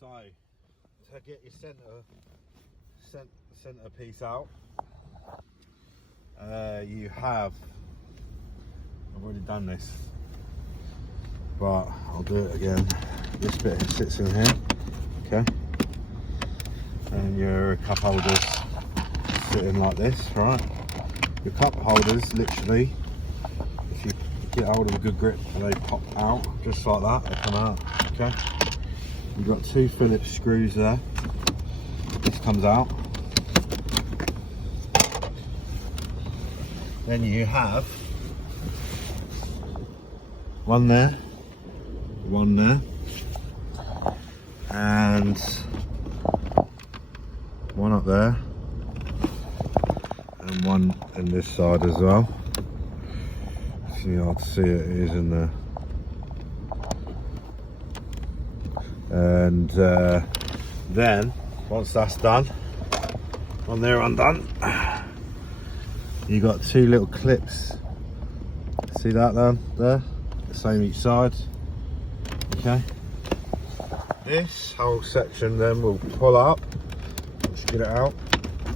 So to get your center piece out, you have, I've already done this, but I'll do it again. This bit sits in here, okay, and your cup holders sit in like this, right? Your cup holders, literally, if you get hold of a good grip, they pop out just like that. They come out, okay. You've got 2 Phillips screws there. This comes out. Then you have one there, and one up there, and one in this side as well. So you hard to see it is in there. And then once that's done, when they're undone, you got 2 little clips. See that there? The same each side. Okay. This whole section then will pull up. Let's get it out.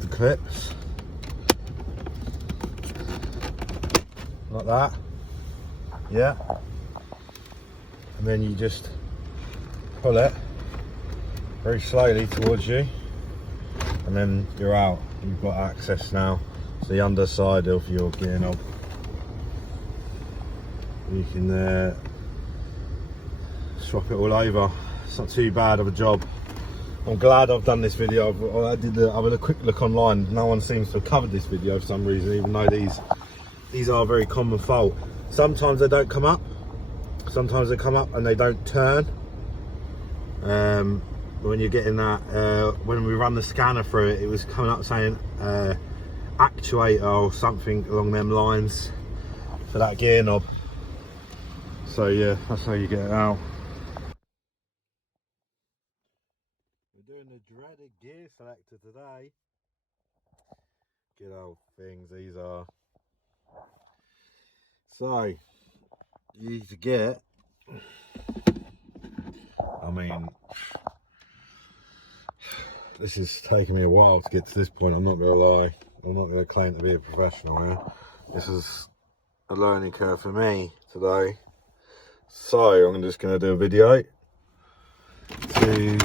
The clips. Like that. Yeah. And then you just pull it very slowly towards you, and then you're out. You've got access now to the underside of your gear knob. You can swap it all over. It's not too bad of a job. I'm glad I've done this video. I had a quick look online. No one seems to have covered this video for some reason, even though these are a very common fault. Sometimes they don't come up. Sometimes they come up and they don't turn. When you're getting that, when we run the scanner through it, it was coming up saying actuator or something along them lines for that gear knob. So yeah, that's how you get it out. We're doing the dreaded gear selector today. Good old things these are. So you need to get, I mean, this is taking me a while to get to this point, I'm not going to lie. I'm not going to claim to be a professional here. This is a learning curve for me today. So I'm just going to do a video to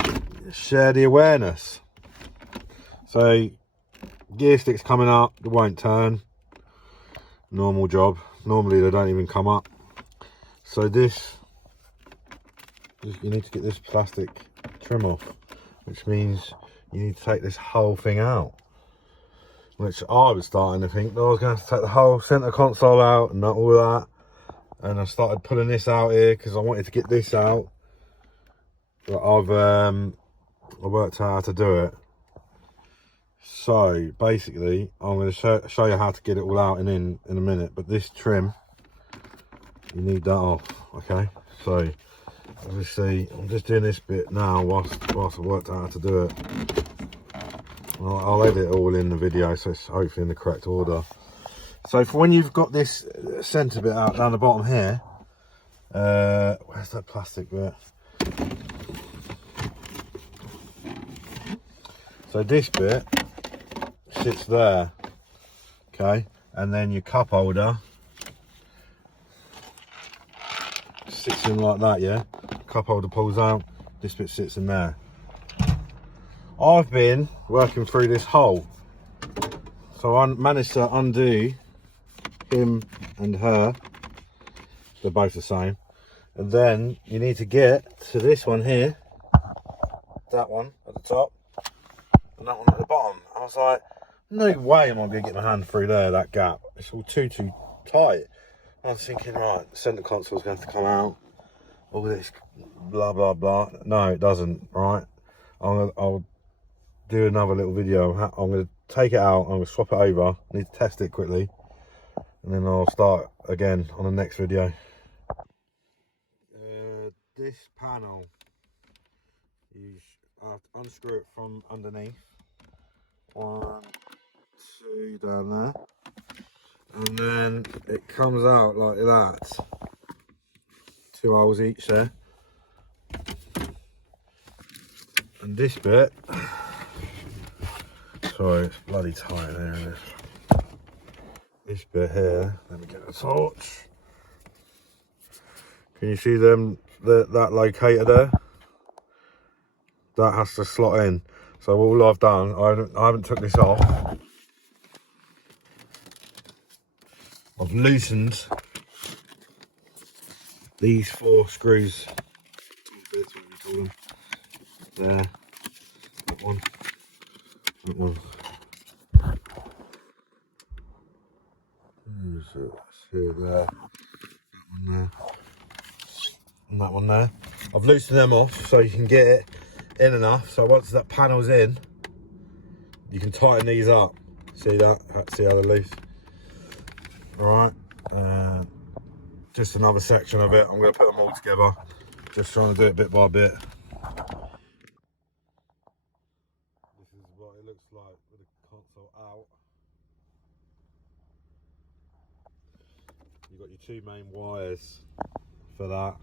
share the awareness. So gear sticks coming up, it won't turn. Normal job. Normally they don't even come up. So this, you need to get this plastic trim off, which means you need to take this whole thing out. Which I was starting to think that I was going to have to take the whole center console out and not all that. And I started pulling this out here because I wanted to get this out. But I worked out how to do it. So basically, I'm going to show you how to get it all out in a minute. But this trim, you need that off, okay? So obviously, I'm just doing this bit now whilst I worked out how to do it. I'll edit it all in the video, so it's hopefully in the correct order. So for when you've got this centre bit out down the bottom here, where's that plastic bit? So this bit sits there, okay, and then your cup holder sits in like that, yeah. Cup holder pulls out, this bit sits in there. I've been working through this hole, so I managed to undo him and her. They're both the same. And then you need to get to this one here, that one at the top, and that one at the bottom. I was like, no way am I going to get my hand through there, that gap. It's all too tight. I was thinking, right, the centre console's going to have to come out. All this blah, blah, blah. No, it doesn't, right? I'll do another little video. I'm going to take it out. I'm going to swap it over. I need to test it quickly. And then I'll start again on the next video. This panel, you have to unscrew it from underneath. 1, 2 down there. And then it comes out like that. 2 holes each there. And this bit, sorry, it's bloody tight there, isn't it? This bit here, let me get the torch. Can you see them, that locator there? That has to slot in. So all I've done, I haven't took this off. I've loosened these 4 screws. Bits, what we call them. There. That one. That one. See there. That one there. And that one there. I've loosened them off so you can get it in enough. So once that panel's in, you can tighten these up. See that? See how they're loose? Alright. Just another section of it. I'm going to put them all together. Just trying to do it bit by bit. This is what it looks like with the console out. You've got your 2 main wires for that.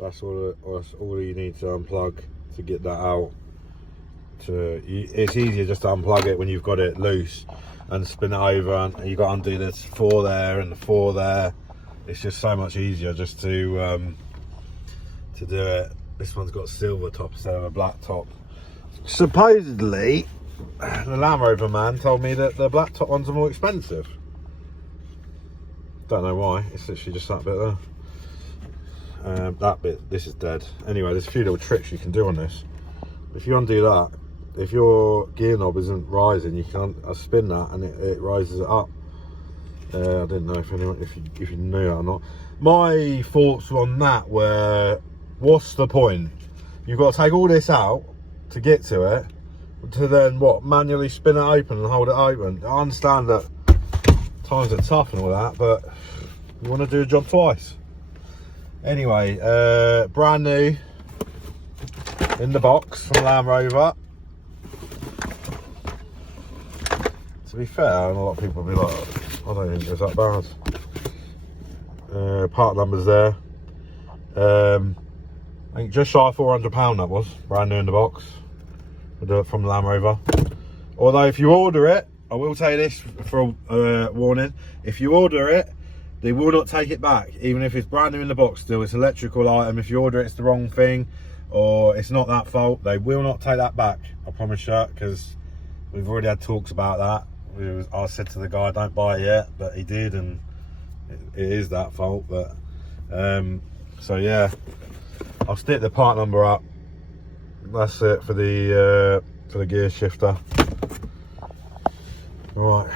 That's all you need to unplug to get that out. It's easier just to unplug it when you've got it loose and spin it over, and you've got to undo this 4 there and the 4 there. It's just so much easier just to do it. This one's got a silver top instead of a black top. Supposedly, the Land Rover man told me that the black top ones are more expensive. Don't know why. It's literally just that bit there. That bit, this is dead. Anyway, there's a few little tricks you can do on this. If you undo that, if your gear knob isn't rising, you can spin that and it rises it up. I didn't know if you knew that or not. My thoughts on that were, what's the point? You've got to take all this out to get to it, to then what, manually spin it open and hold it open. I understand that times are tough and all that, but you want to do a job twice. Anyway, brand new in the box from Land Rover. To be fair, a lot of people will be like, I don't think it's that bad. Part numbers there. I think just shy of £400 that was, brand new in the box. We'll do it from Land Rover. Although if you order it, I will tell you this for a warning, if you order it, they will not take it back, even if it's brand new in the box still. It's an electrical item. If you order it, it's the wrong thing, or it's not that fault, they will not take that back, I promise you, because we've already had talks about that. I said to the guy, don't buy it yet, but he did, and it is that fault. But so yeah, I'll stick the part number up. That's it for the gear shifter. All right.